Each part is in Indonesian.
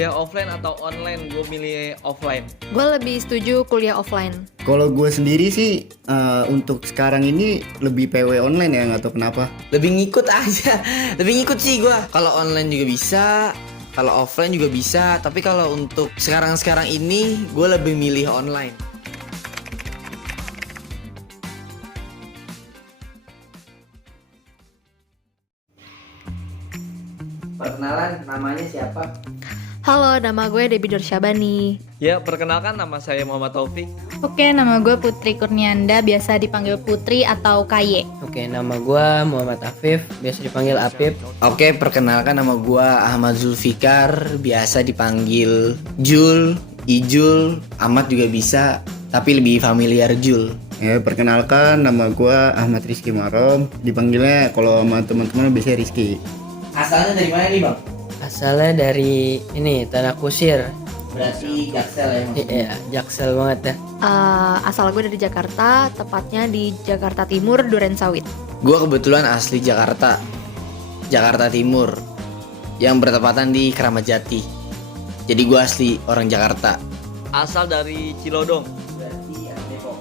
Kuliah offline atau online? Gue milih offline. Gue lebih setuju kuliah offline. Kalau gue sendiri sih untuk sekarang ini lebih PW online ya, nggak tahu kenapa. Lebih ngikut aja. Lebih ngikut sih gue. Kalau online juga bisa, kalau offline juga bisa. Tapi kalau untuk sekarang ini gue lebih milih online. Perkenalan, namanya siapa? Halo, nama gue Debbie Dorsyabani. Ya, perkenalkan nama saya Muhammad Taufik. Oke, nama gue Putri Kurnianda, biasa dipanggil Putri atau Kaye. Oke, nama gua Muhammad Afif, biasa dipanggil Apip. Oke, perkenalkan nama gue Ahmad Zulfikar, biasa dipanggil Jul, Ijul, Ahmad juga bisa, tapi lebih familiar Jul. Ya, perkenalkan nama gue Ahmad Rizky Marom. Dipanggilnya kalau sama teman-teman biasanya Rizky. Asalnya dari mana nih bang? Asalnya dari ini Tanah Kusir. Berarti Jaksel ya maksudnya? Iya, Jaksel banget ya. Asal gue dari Jakarta, tepatnya di Jakarta Timur, Durensawit. Gue kebetulan asli Jakarta, Jakarta Timur, yang bertepatan di Keramat Jati. Jadi gue asli orang Jakarta. Asal dari Cilodong. Berarti Depok.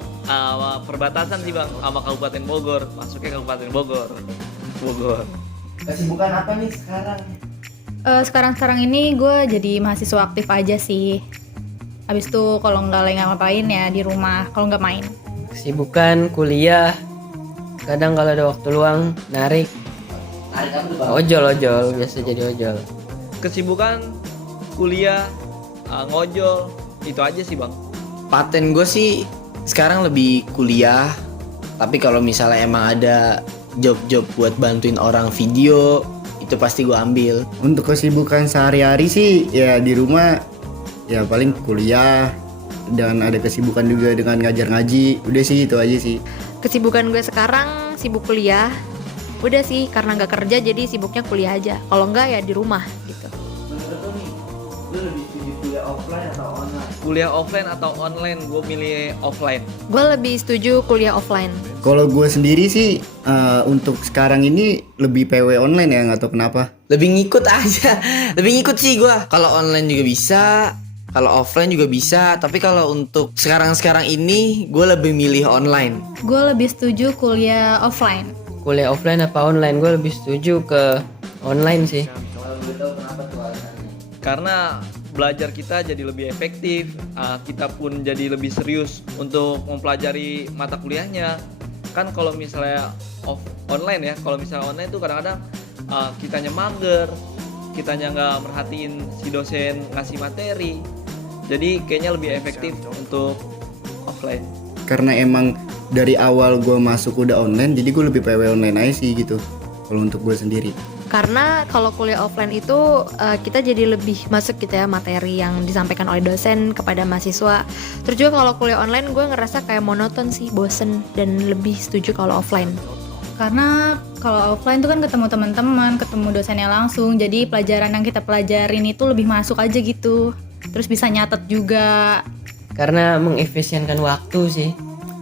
Perbatasan sih bang sama Kabupaten Bogor. Masuknya Kabupaten Bogor. Kesibukan apa nih sekarang? Sekarang ini gue jadi mahasiswa aktif aja sih. Habis itu kalau nggak lagi ngapain ya di rumah, kalau nggak main. Kesibukan kuliah. Kadang kalau ada waktu luang narik Narik apa tuh bang? ojol, biasa jadi ojol. Kesibukan kuliah, ngojol, itu aja sih bang. Paten gue sih sekarang lebih kuliah. Tapi kalau misalnya emang ada job-job buat bantuin orang video, itu pasti gue ambil. Untuk kesibukan sehari-hari sih ya di rumah ya paling kuliah, dan ada kesibukan juga dengan ngajar ngaji. Udah sih itu aja sih. Kesibukan gue sekarang sibuk kuliah. Udah sih, karena nggak kerja jadi sibuknya kuliah aja. Kalau nggak ya di rumah gitu. Menurut lo nih, lo lebih setuju kuliah offline atau online? Kuliah offline atau online? Gue milih offline. Gue lebih setuju kuliah offline. Kalau gue sendiri sih untuk sekarang ini lebih PW online ya, nggak tahu kenapa. Lebih ngikut aja. Lebih ngikut sih gue. Kalau online juga bisa, kalau offline juga bisa. Tapi kalau untuk sekarang ini gue lebih milih online. Gue lebih setuju kuliah offline. Kuliah offline apa online? Gue lebih setuju ke online sih. Kalau gue tahu kenapa tuh alasannya. Karena belajar kita jadi lebih efektif, kita pun jadi lebih serius untuk mempelajari mata kuliahnya. Kan kalau misalnya online ya, kalau misalnya online tuh kadang-kadang kitanya mager, kitanya nggak merhatiin si dosen ngasih materi. Jadi kayaknya lebih efektif untuk offline. Karena emang dari awal gue masuk udah online, jadi gue lebih PW online aja sih gitu. Kalau untuk gue sendiri. Karena kalau kuliah offline itu kita jadi lebih masuk gitu ya materi yang disampaikan oleh dosen kepada mahasiswa. Terus juga kalau kuliah online gue ngerasa kayak monoton sih, bosen, dan lebih setuju kalau offline. Karena kalau offline tuh kan ketemu teman-teman, ketemu dosennya langsung. Jadi pelajaran yang kita pelajarin itu lebih masuk aja gitu. Terus bisa nyatet juga. Karena mengefisienkan waktu sih.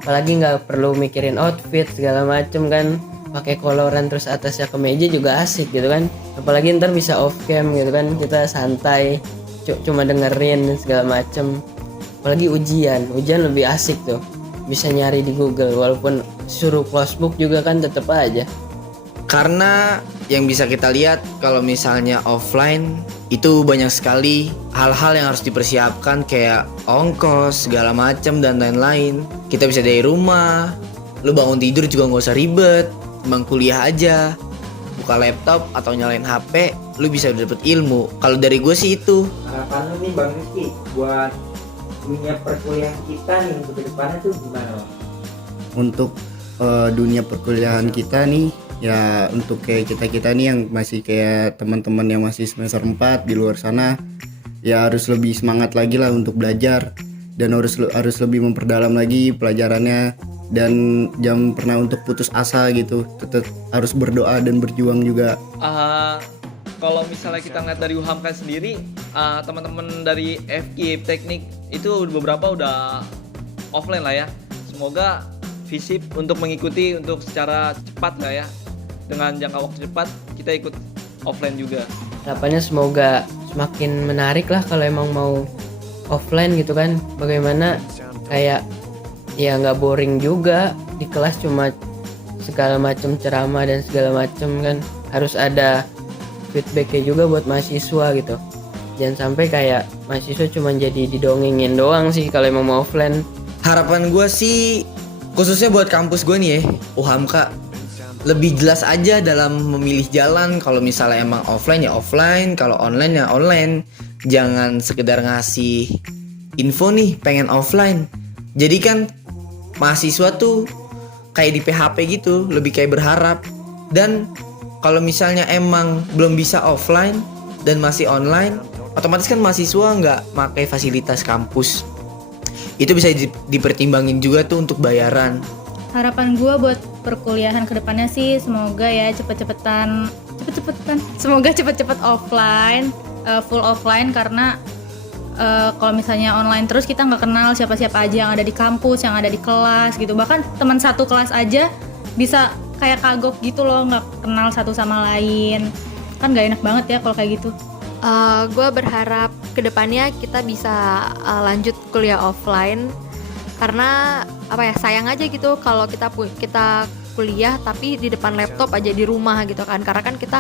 Apalagi nggak perlu mikirin outfit segala macem kan. Pakai koloran terus atasnya kemeja juga asik gitu kan. Apalagi ntar bisa off cam gitu kan, kita santai cuma dengerin segala macem. Apalagi ujian lebih asik tuh, bisa nyari di Google walaupun suruh close book juga kan tetep aja. Karena yang bisa kita lihat kalau misalnya offline itu banyak sekali hal-hal yang harus dipersiapkan kayak ongkos segala macam dan lain-lain. Kita bisa dari rumah, lu bangun tidur juga nggak usah ribet, emang kuliah aja, buka laptop atau nyalain HP, lu bisa dapet ilmu. Kalau dari gue sih itu. Harapan lu nih Bang Rizky buat dunia perkuliahan kita nih untuk kedepannya tuh gimana? Untuk dunia perkuliahan kita nih ya, untuk kayak kita nih yang masih kayak teman-teman yang masih semester 4 di luar sana, ya harus lebih semangat lagi lah untuk belajar, dan harus lebih memperdalam lagi pelajarannya, dan jangan pernah untuk putus asa gitu. Tetap harus berdoa dan berjuang juga. Kalau misalnya kita ngeliat dari UHAMKA sendiri, teman-teman dari FKIP teknik itu beberapa udah offline lah ya. Semoga FISIP untuk mengikuti untuk secara cepat lah ya, dengan jangka waktu cepat kita ikut offline juga. Harapannya semoga semakin menarik lah kalau emang mau offline gitu kan. Bagaimana kayak ya nggak boring juga di kelas, cuma segala macam ceramah dan segala macam kan, harus ada feedbacknya juga buat mahasiswa gitu. Jangan sampai kayak mahasiswa cuma jadi didongengin doang sih kalau emang mau offline. Harapan gue sih khususnya buat kampus gue nih ya, UHAMKA, lebih jelas aja dalam memilih jalan. Kalau misalnya emang offline ya offline, kalau online ya online. Jangan sekedar ngasih info nih pengen offline. Jadi kan mahasiswa tuh kayak di PHP gitu, lebih kayak berharap. Dan kalau misalnya emang belum bisa offline dan masih online, otomatis kan mahasiswa nggak pakai fasilitas kampus. Itu bisa dipertimbangin juga tuh untuk bayaran. Harapan gue buat perkuliahan kedepannya sih semoga ya semoga cepet-cepet offline, full offline, karena kalau misalnya online terus kita nggak kenal siapa-siapa aja yang ada di kampus, yang ada di kelas gitu. Bahkan teman satu kelas aja bisa kayak kagok gitu loh, nggak kenal satu sama lain. Kan nggak enak banget ya kalau kayak gitu. Gue berharap kedepannya kita bisa lanjut kuliah offline, karena apa ya, sayang aja gitu kalau kita kuliah tapi di depan laptop aja di rumah gitu kan. Karena kan kita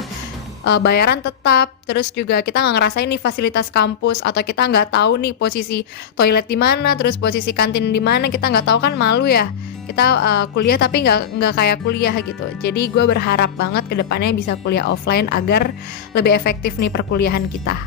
bayaran tetap, terus juga kita nggak ngerasain nih fasilitas kampus, atau kita nggak tahu nih posisi toilet di mana, terus posisi kantin di mana, kita nggak tahu kan, malu ya kita kuliah tapi nggak kayak kuliah gitu. Jadi gue berharap banget kedepannya bisa kuliah offline agar lebih efektif nih perkuliahan kita.